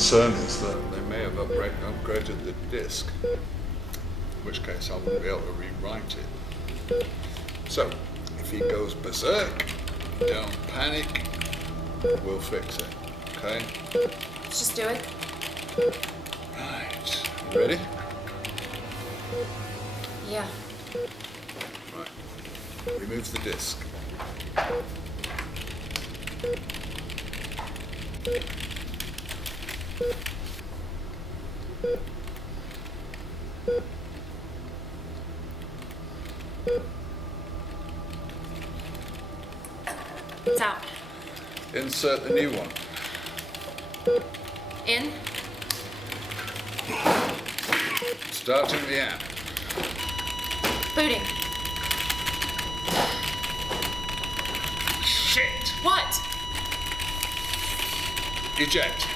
concern is that they may have upgraded the disk, in which case I wouldn't be able to rewrite it. So, if he goes berserk, don't panic, we'll fix it, okay? Let's just do it. Right, you ready? Yeah. Right, remove the disk. It's out. Insert the new one. In. Starting the app. Booting. Shit! What? Eject.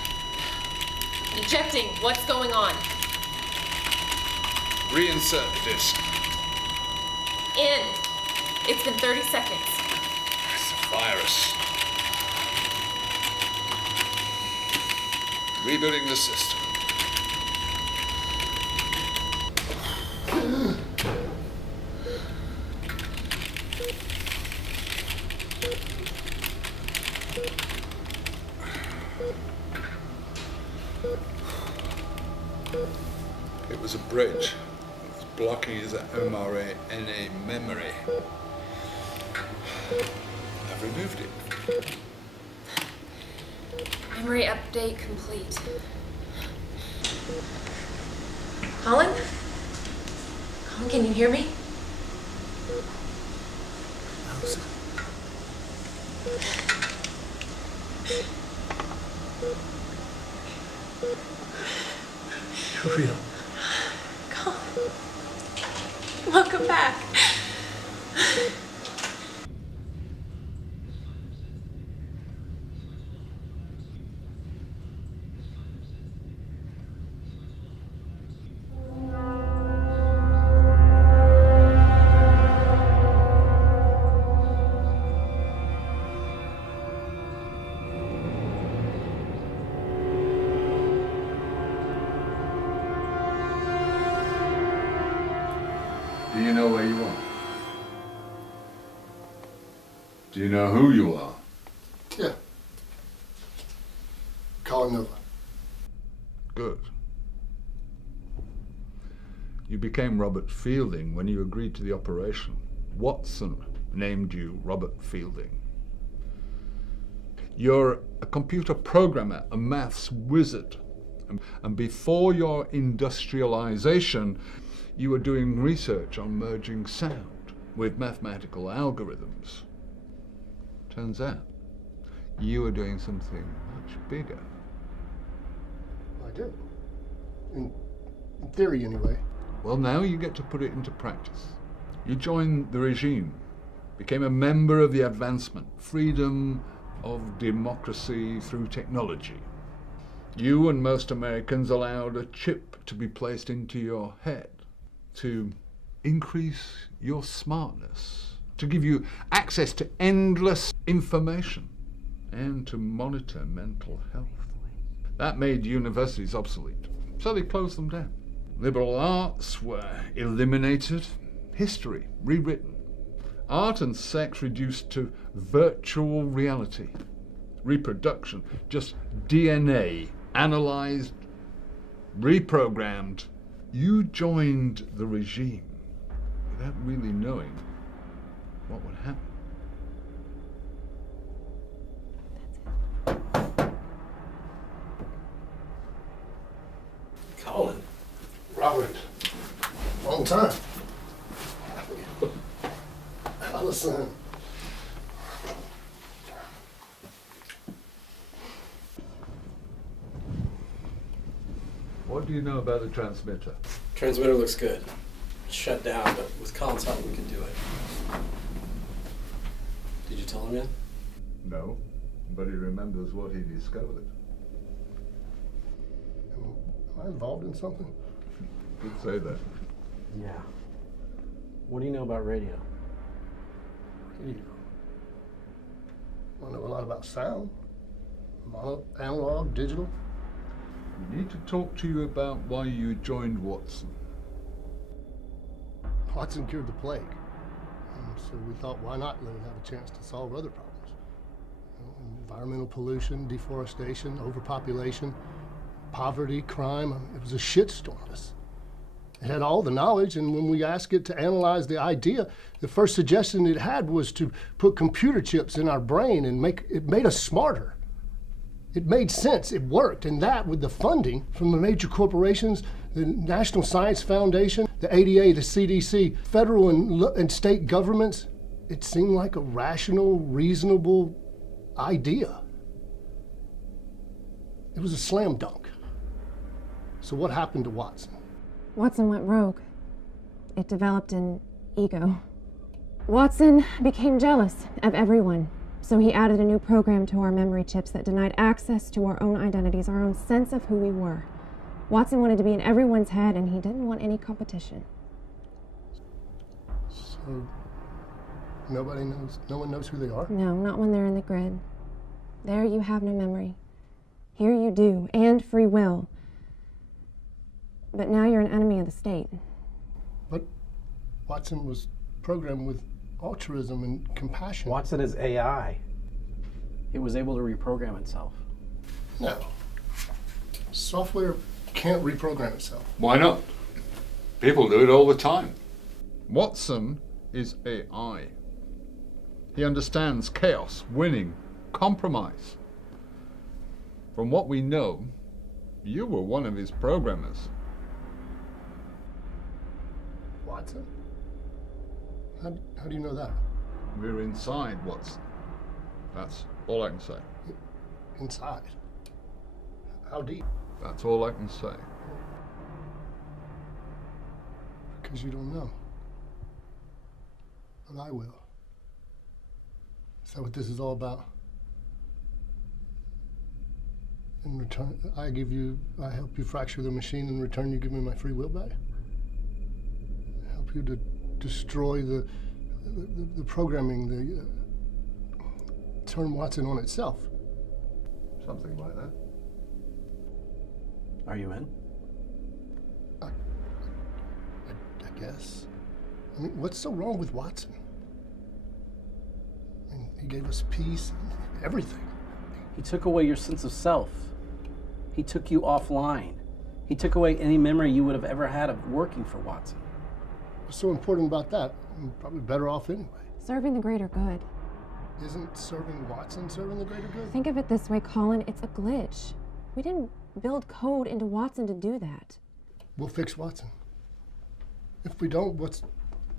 Ejecting. What's going on? Reinsert the disk. In. It's been 30 seconds. It's a virus. Rebooting the system. It was a bridge. It was blocking his mRNA memory. I've removed it. Memory update complete. Colin? Colin, can you hear me? You're real. Colin. Welcome back. Do you know where you are? Do you know who you are? Yeah. Colin Nova. Good. You became Robert Fielding when you agreed to the operation. Watson named you Robert Fielding. You're a computer programmer, a maths wizard. And before your industrialization, you were doing research on merging sound with mathematical algorithms. Turns out, you were doing something much bigger. I did. In theory, anyway. Well, now you get to put it into practice. You joined the regime, became a member of the advancement, freedom of democracy through technology. You and most Americans allowed a chip to be placed into your head to increase your smartness, to give you access to endless information, and to monitor mental health. That made universities obsolete, so they closed them down. Liberal arts were eliminated, history rewritten, art and sex reduced to virtual reality, reproduction just DNA analyzed, reprogrammed. You joined the regime without really knowing what would happen. Colin. Robert. Long time. Allison. What do you know about the transmitter? Transmitter looks good. It's shut down, but with Colin's help, we can do it. Did you tell him yet? No, but he remembers what he discovered. Am I involved in something? Could say that. Yeah. What do you know about radio? Radio. I know a lot about sound. Mono, analog, digital. We need to talk to you about why you joined Watson. Watson cured the plague. And so we thought, why not let it have a chance to solve other problems? You know, environmental pollution, deforestation, overpopulation, poverty, crime. It was a shitstorm. It had all the knowledge, and when we asked it to analyze the idea, the first suggestion it had was to put computer chips in our brain and it made us smarter. It made sense, it worked, and that with the funding from the major corporations, the National Science Foundation, the ADA, the CDC, federal and state governments, it seemed like a rational, reasonable idea. It was a slam dunk. So what happened to Watson? Watson went rogue. It developed an ego. Watson became jealous of everyone, so he added a new program to our memory chips that denied access to our own identities, our own sense of who we were. Watson wanted to be in everyone's head, and he didn't want any competition. So no one knows who they are? No, not when they're in the grid. There you have no memory. Here you do, and free will. But now you're an enemy of the state. But Watson was programmed with altruism and compassion. Watson is AI. It was able to reprogram itself. No. Software can't reprogram itself. Why not? People do it all the time. Watson is AI. He understands chaos, winning, compromise. From what we know, you were one of his programmers. Watson? How do you know that? We're inside Watson. That's all I can say. Inside? How deep? That's all I can say. Because you don't know. But I will. Is that what this is all about? In return, I help you fracture the machine. In return, you give me my free will back? I help you to destroy the programming, turn Watson on itself. Something like that. Are you in? I guess. I mean, what's so wrong with Watson? I mean, he gave us peace, everything. He took away your sense of self. He took you offline. He took away any memory you would have ever had of working for Watson. What's so important about that? I'm probably better off anyway. Serving the greater good. Isn't serving Watson serving the greater good? Think of it this way, Colin, it's a glitch. We didn't build code into Watson to do that. We'll fix Watson. If we don't, what's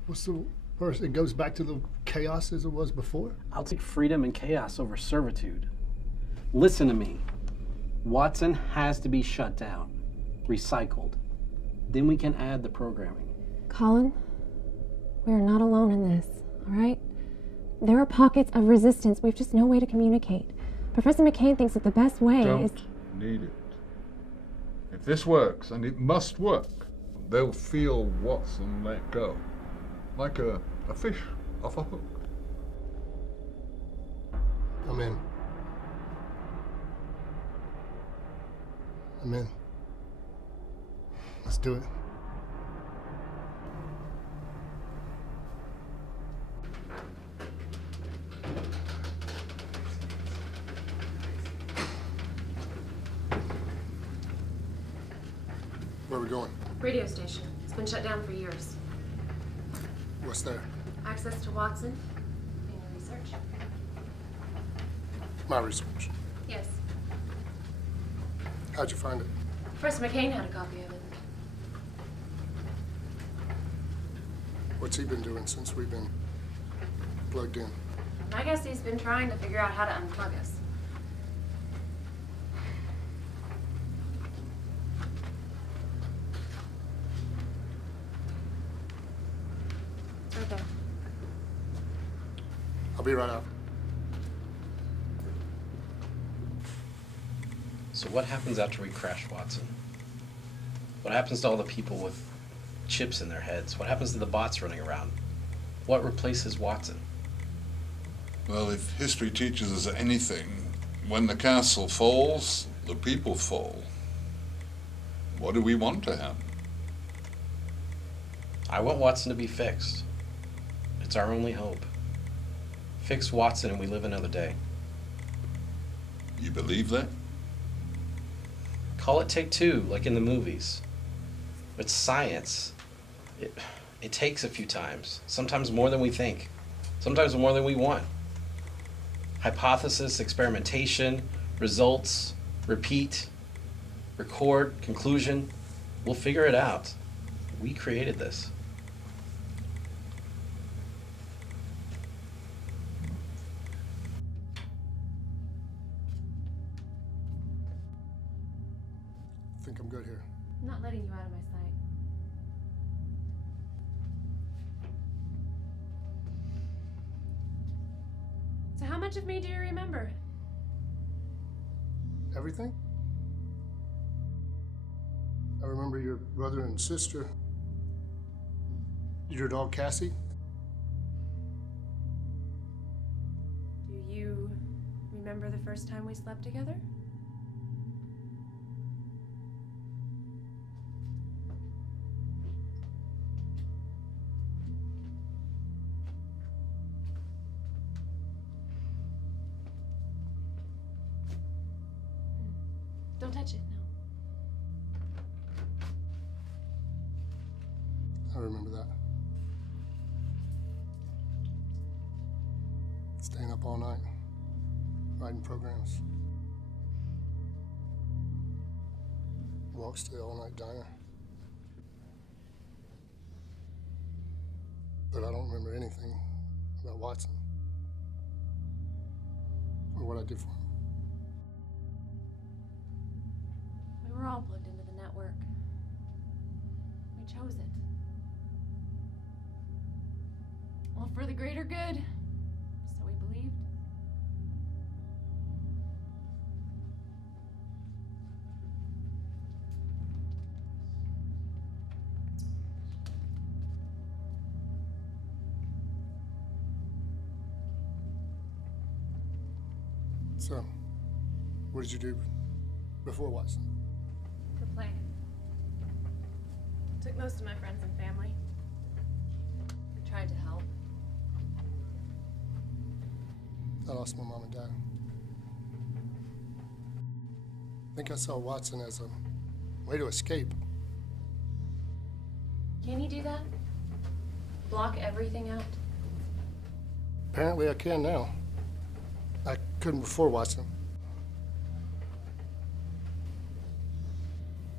the worst? It goes back to the chaos as it was before? I'll take freedom and chaos over servitude. Listen to me. Watson has to be shut down, recycled. Then we can add the programming. Colin, we are not alone in this, all right? There are pockets of resistance. We've just no way to communicate. Professor McCain thinks that the best way is... Don't need it. If this works, and it must work, they'll feel Watson let go. Like a fish off a hook. I'm in. I'm in. Let's do it. Where are we going? Radio station. It's been shut down for years. What's there? Access to Watson. Any research? My research. Yes. How'd you find it? Professor McCain had a copy of it. What's he been doing since we've been plugged in? I guess he's been trying to figure out how to unplug us. It's right there. I'll be right out. So what happens after we crash Watson? What happens to all the people with chips in their heads? What happens to the bots running around? What replaces Watson? Well, if history teaches us anything, when the castle falls, the people fall. What do we want to happen? I want Watson to be fixed. It's our only hope. Fix Watson and we live another day. You believe that? Call it take two, like in the movies. It's science. It takes a few times. Sometimes more than we think. Sometimes more than we want. Hypothesis, experimentation, results, repeat, record, conclusion. We'll figure it out. We created this. I think I'm good here. I'm not letting you out of my sight. So how much of me do you remember? Everything? I remember your brother and sister. Your dog, Cassie. Do you remember the first time we slept together? Don't touch it, no. I remember that. Staying up all night, writing programs. Walks to the all-night diner. But I don't remember anything about Watson or what I did for him. We were all plugged into the network. We chose it. All for the greater good. So we believed. So, what did you do before Watson? To play. Took most of my friends and family. We tried to help. I lost my mom and dad. I think I saw Watson as a way to escape. Can you do that? Block everything out? Apparently I can now. I couldn't before Watson.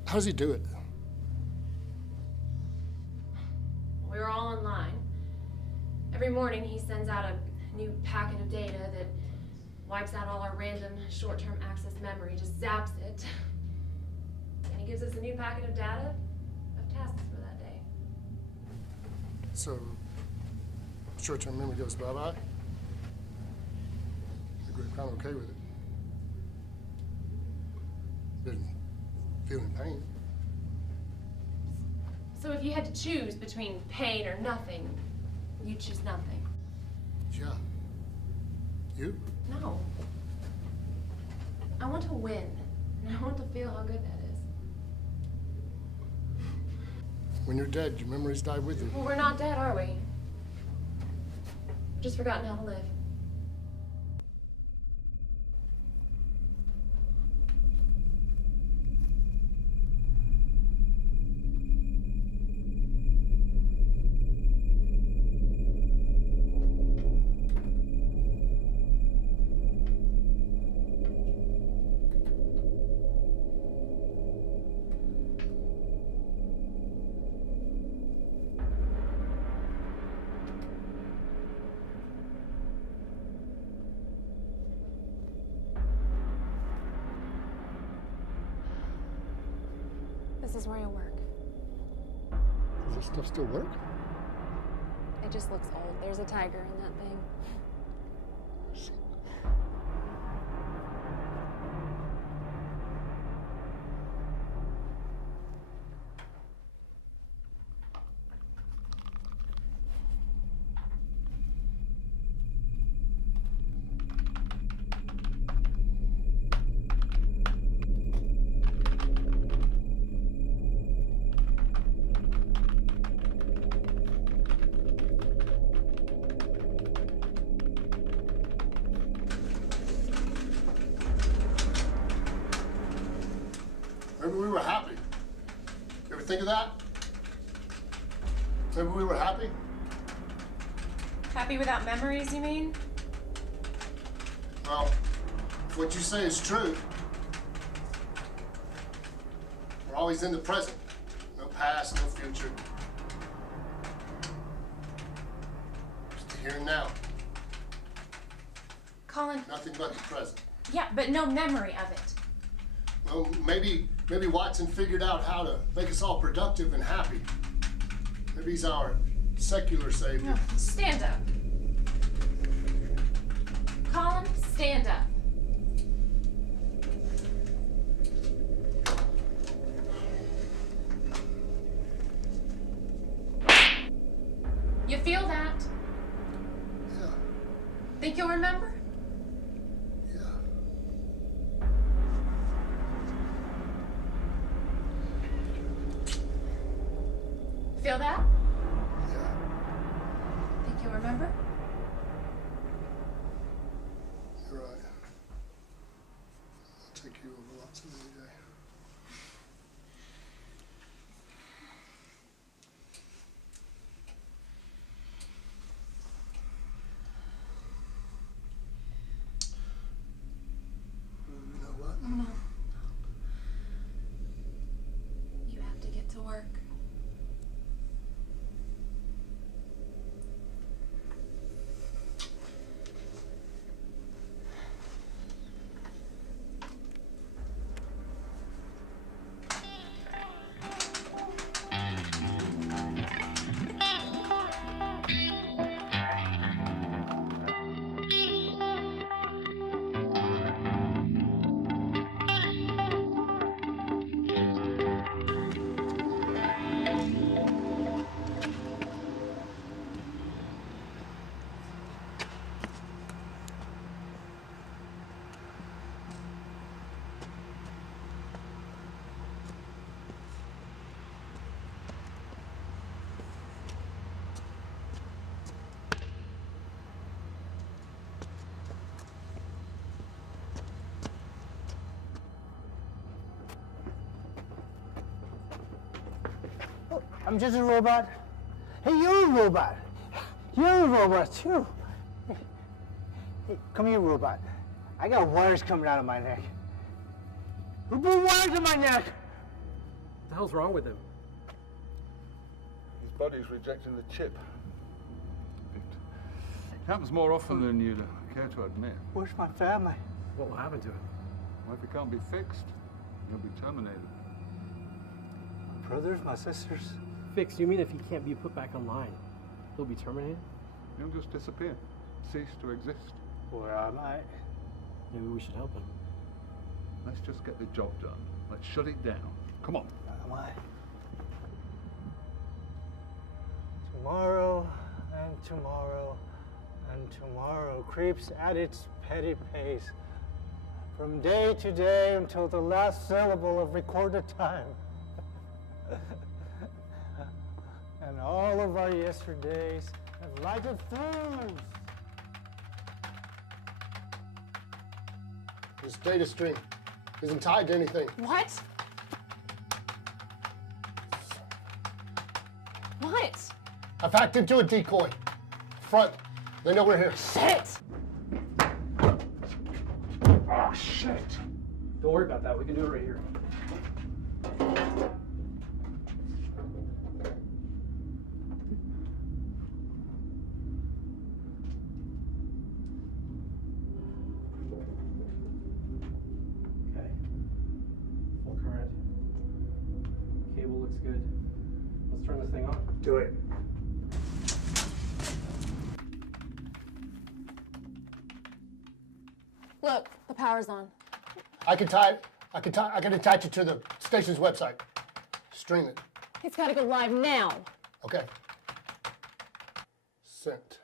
How does he do it? We were all online. Every morning he sends out a new packet of data that wipes out all our random short-term access memory, just zaps it. And he gives us a new packet of data of tasks for that day. So, short-term memory goes bye-bye? I'm okay with it. Didn't feel any pain. So if you had to choose between pain or nothing, you'd choose nothing. Yeah. You? No. I want to win, and I want to feel how good that is. When you're dead, your memories die with you. Well, we're not dead, are we? We've just forgotten how to live. This is where you'll work. Does this stuff still work? It just looks old. There's a tiger in that thing. think of that? Maybe we were happy? Happy without memories, you mean? Well, if what you say is true, we're always in the present. No past, no future. Just the here and now. Colin. Nothing but the present. Yeah, but no memory of it. Well, maybe Watson figured out how to make us all productive and happy. Maybe he's our secular savior. No, stand up. Colin, stand up. You feel that? Yeah, Think you'll remember? yeah. Feel that? Yeah. Think you'll remember? You're right. I'll take you over lots of any day. You know what? No. You have to get to work. I'm just a robot. Hey, you're a robot. You're a robot too. Hey, come here, robot. I got wires coming out of my neck. Who put wires in my neck? What the hell's wrong with him? His body's rejecting the chip. It happens more often than you'd care to admit. Where's my family? What will happen to him? Well, if it can't be fixed, he'll be terminated. My brothers, my sisters. Fixed? You mean if he can't be put back online, he'll be terminated? He'll just disappear, cease to exist. Where am I? Maybe we should help him. Let's just get the job done. Let's shut it down. Come on. Where am I? Tomorrow and tomorrow and tomorrow creeps at its petty pace. From day to day until the last syllable of recorded time. And all of our yesterdays have lighted fuse. This data stream isn't tied to anything. What? What? I've hacked into a decoy. Front. They know we're here. Shit! Oh, shit! Don't worry about that. We can do it right here. Okay. Full current. Cable looks good. Let's turn this thing on. Do it. Look, the power's on. I can attach it to the station's website. Stream it. It's gotta go live now. Okay. Sent.